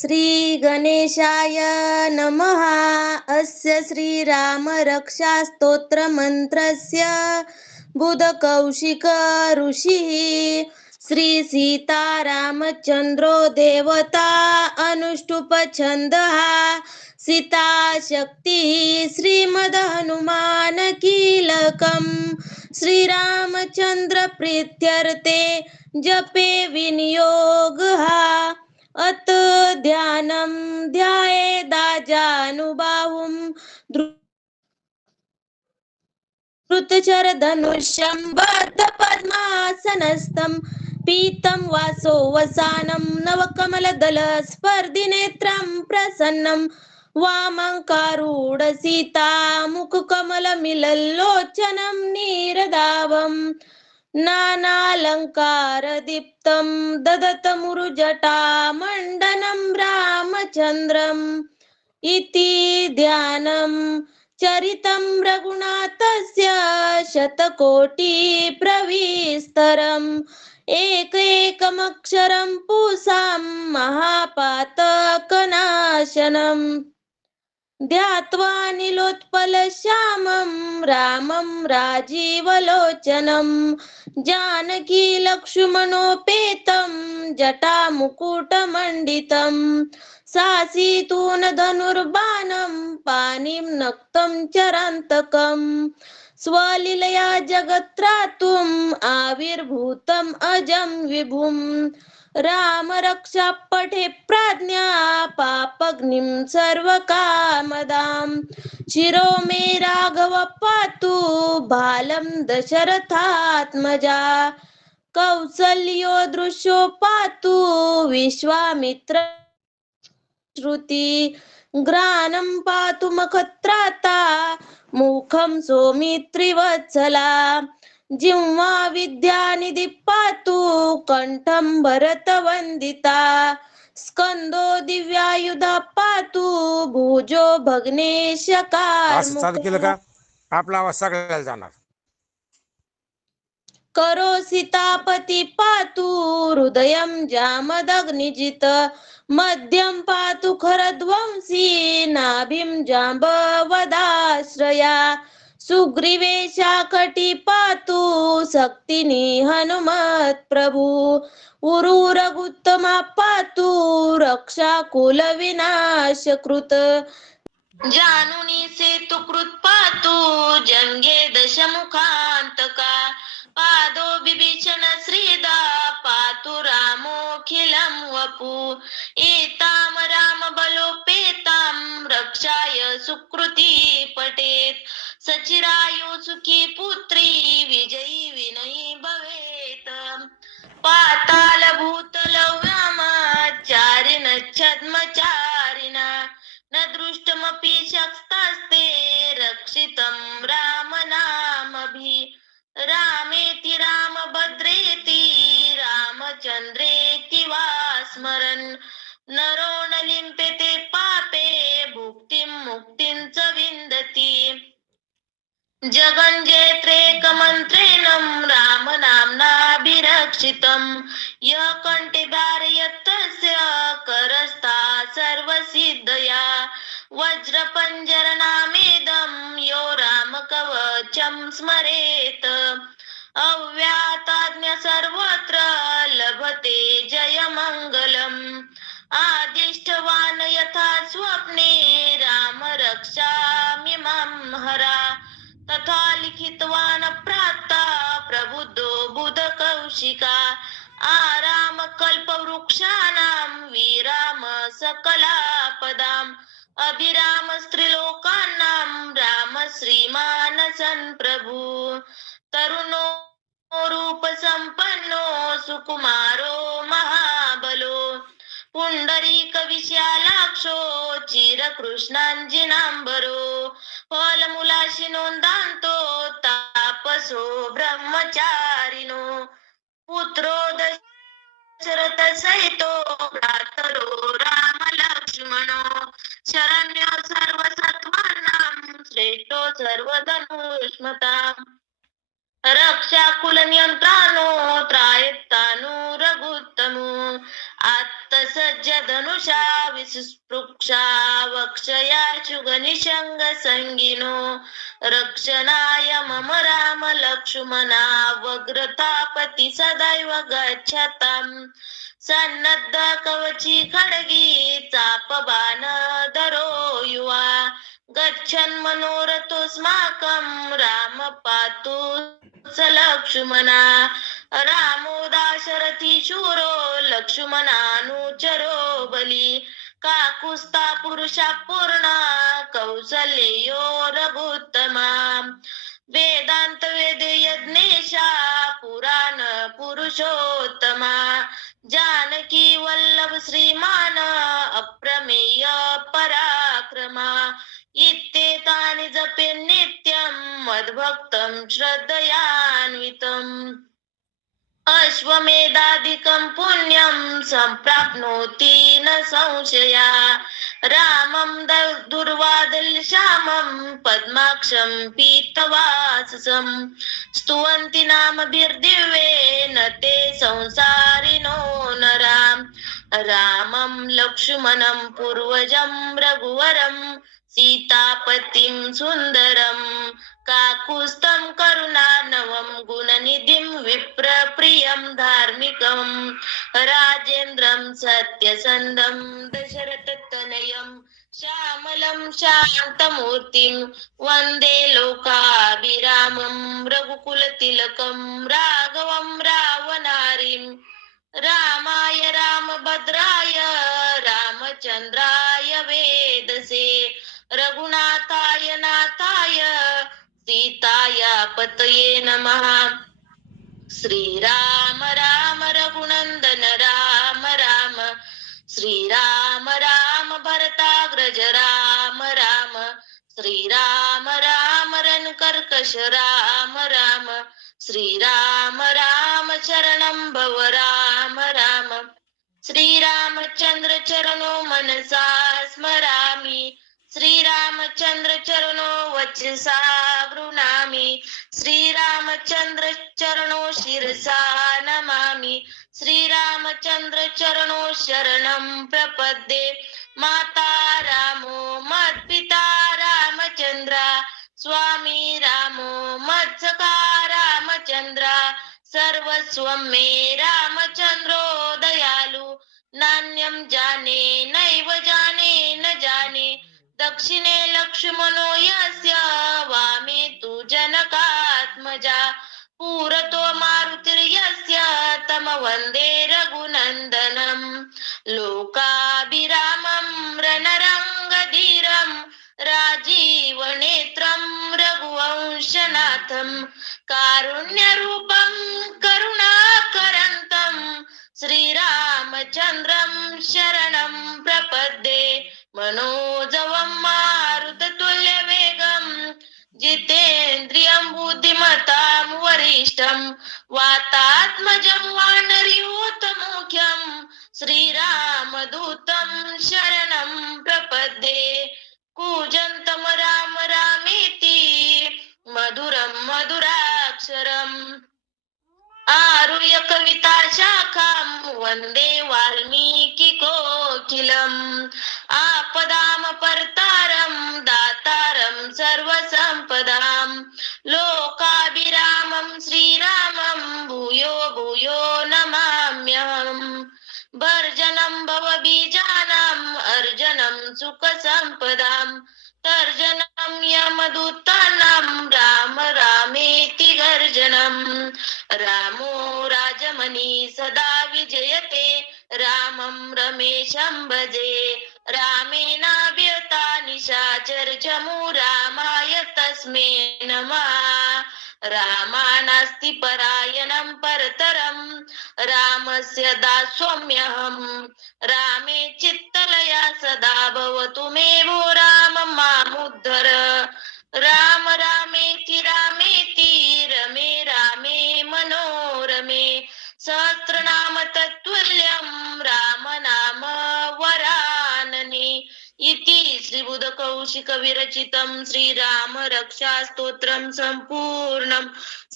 श्री गणेशाय नमः। अस्य श्रीराम रक्षा स्तोत्र मंत्रस्य बुधकौशिक ऋषिः श्री सीतारामचंद्रो देवता अनुष्टुप छन्दः सीता शक्तिः श्रीमद् हनुमान कीलकम् श्रीरामचंद्र प्रीत्यर्थे जपे विनियोगः अत ध्यानं ध्यायेदाजानुबाहुं धृतचरधनुष्यं बद्धपद्मासनस्थं पीतं वासो वसानं नवकमलदलस्पर्धिनेत्रं प्रसन्नं वामङ्कारूढसीता मुखकमलमिलल्लोचनं नीरदावम् नानालङ्कारदीप्तं ददतमुरुजटामण्डनं रामचन्द्रम् इति ध्यानं चरितं रघुनाथस्य शतकोटिप्रविस्तरम् एकैकमक्षरं पुंसां महापातकनाशनम् ध्यात्वा नीलोत्पलश्यामं रामं राजीवलोचनं जानकी लक्ष्मणोपेतं जटामुकुटमण्डितं सासीतून धनुर्बाणं पाणिं नक्तं चरान्तकं स्वलीलया जगत्त्रातुम् आविर्भूतम् अजं विभुं राम रक्षा पठे प्रज्ञा पापग्निं सर्वकामदां शिरो मे राघव पातु बालं दशरथात्मजा कौसल्यो दृश्यो पातु विश्वामित्र श्रुति ग्रानं पातु मखत्राता मुखं सौमित्रिवत्सला जिह्वा विद्यानिधि पातु कंठं भरतवंदिता स्कंदो दिव्यायुधा पातु भुजो भग्नेश का आपला आवाज सगळ्याला जाणार करो सीतापती पातु हृदयं जामदग्निजित मध्यं पातु खरध्वंसी नाभिं जाम्बवदाश्रया सुग्रीवेशा कटी पातु शक्तिनी हनुमत् प्रभु उरु रघुत्तमा पातु रक्षा कुल विनाशकृत जानुनी सेतुकृत पातु जंगे दशमुखांतका पादो बिभीषण श्रीदा पातु रामोऽखिलं वपु एतां राम बलोपेतां रक्षाय सुकृती पठेत् सचिरायु सुखी पुत्री विजयी विनयी भवेत् पाताल भूतल व्यामाचारिण छद्मचारिणा न दृष्टमपि शक्तास्ते रक्षितं राम नामभि रामेति रामभद्रेति रामचन्द्रेति वा स्मरन् नरो न लिम्पते पापे भुक्तिं मुक्तिं च विन्दति जगञ्जेत्रेकमन्त्रेण राम नाम्नाभिरक्षितं यः कण्ठे धारयत्तस्य करस्था सर्वसिद्धया वज्रपञ्जरनामेदं यो रामकवचं स्मरेत् अव्याताज्ञा सर्वत्र लभते जयमङ्गलम् आदिष्टवान् यथा स्वप्ने राम रक्षामि मां हरा तथा लिखितवान् प्राप्ता प्रबुद्धो बुधकौशिका आराम कल्पवृक्षाणां विराम सकलापदाम् अभिराम स्त्रीलोकानां राम श्रीमानसन् प्रभु तरुणो रूप संपन्नो सुकुमारो महाबलो पुंडरीक विशालाक्षो चिरकृष्णाञ्जनाम्बरो फलमूलाशिनोदान्तो तापसो ब्रह्मचारिणो पुत्रो दशरथ सहितो भ्रातरो राम लक्ष्मणो शरण्यो सर्वसत्त्वानां श्रेष्ठो सर्वधनुष्मताम् रक्षा कुल नियंत्रानो त्रायत्तानु रघुत्तमो आत्तसज्ज धनुषा विस्पृक्षा वक्षया शुगनिषङ्ग संगिनो रक्षणाय मम राम लक्ष्मणा वग्रतापति सदैव गच्छताम् सन्नद्ध कवची खड्गी चापबाण धरो युवा गच्छन् मनोरथोऽस्माकं राम पातु स लक्ष्मणा रामो दाशरथी शूरो लक्ष्मणानुचरो बली काकुस्ता पुरुषा पूर्णा कौसल्यो रघुत्तमा वेदांत वेद यज्ञेशा पुराण पुरुषोत्तमा जानकी वल्लभ श्रीमान अप्रमेय पराक्रमा इत्येतानि जपे नित्यं मद्भक्तं श्रद्धयान्वितम् अश्वमेधादिकं पुण्यं सम्प्राप्नोति न संशया रामं दुर्वादलश्यामं पद्माक्षं पीतवाससं स्तुवन्ति नामभिर्दिव्येन ते संसारिणो नराम् रामं लक्ष्मणं पूर्वजं रघुवरं सीतापतिं सुन्दरं काकुस्थं करुणार्णवं गुणनिधिं विप्रप्रियं धार्मिकं राजेन्द्रं सत्यसन्धं दशरथतनयं श्यामलं शान्तमूर्तिं वन्दे लोकाभिरामं रघुकुलतिलकं राघवं रावणारिं रामाय रामभद्राय रामचन्द्राय वेदसे रघुनाथाय नाथाय सीताय पतये नमः श्रीराम राम रघुनंदन राम राम श्रीराम राम भरताग्रज राम राम श्रीराम राम रणकर्कश राम राम श्रीराम राम शरणं भव राम राम श्रीरामचंद्र चरणो मनसा स्मरामि श्रीरामचंद्र चरणो वचसा गृह्णामि श्रीरामचंद्र चरणो शिरसा नमामि श्रीरामचंद्र चरणो शरणं प्रपद्ये माता रामो मत्पिता रामचंद्र स्वामी रामो मत्सखा रामचंद्र सर्वस्वं मे रामचंद्रो दयालु नान्यं जाने नैव जाने न जाने दक्षिणे लक्ष्मणो यस्य वामे तु जनकात्मजा पुरतो मारुतिर्यस्य तं वन्दे रघुनन्दनं लोकाभिरामं रणरङ्गधीरं राजीवनेत्रं रघुवंशनाथं कारुण्यरूपं करुणाकरन्तं श्रीरामचन्द्रं शरणं प्रपद्ये मनोजवं मारुततुल्यवेगं जितेन्द्रियं बुद्धिमतां वरिष्ठं वातात्मजं वानरयूथमुख्यं श्रीरामदूतं शरणं प्रपद्ये कूजन्तं राम रामेति मधुरं मधुराक्षरम् आरुह्य कविता शाखां वन्दे वाल्मीकि कोकिलम् आपदामपर्तारं दातारं सर्वसम्पदां लोकाभिरामं श्रीरामं भूयो भूयो नमाम्यहम् भर्जनं भवबीजानाम् अर्जनं सुखसम्पदां तर्जनं यमदूतानां राम रामेति गर्जनं रामो राजमणि सदा विजयते रामं रमेशं भजे रामेणाभियता निशाचरचमु रामाय तस्मै नमः रामानास्ति परायणं परतरं रामस्य दासोऽम्यहम् रामे चित्तलया सदा भवतु मे भो राम मामुद्धर राम रामेति रमे रामे मनोरमे सहस्रनाम तत्तुल्यं राम नाम वरानने इति श्रीबुध कौशिक विरचितं श्रीराम रक्षा स्तोत्रं संपूर्णं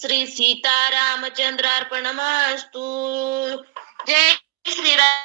श्री सीतारामचंद्रार्पणमस्तु। जय श्रीराम।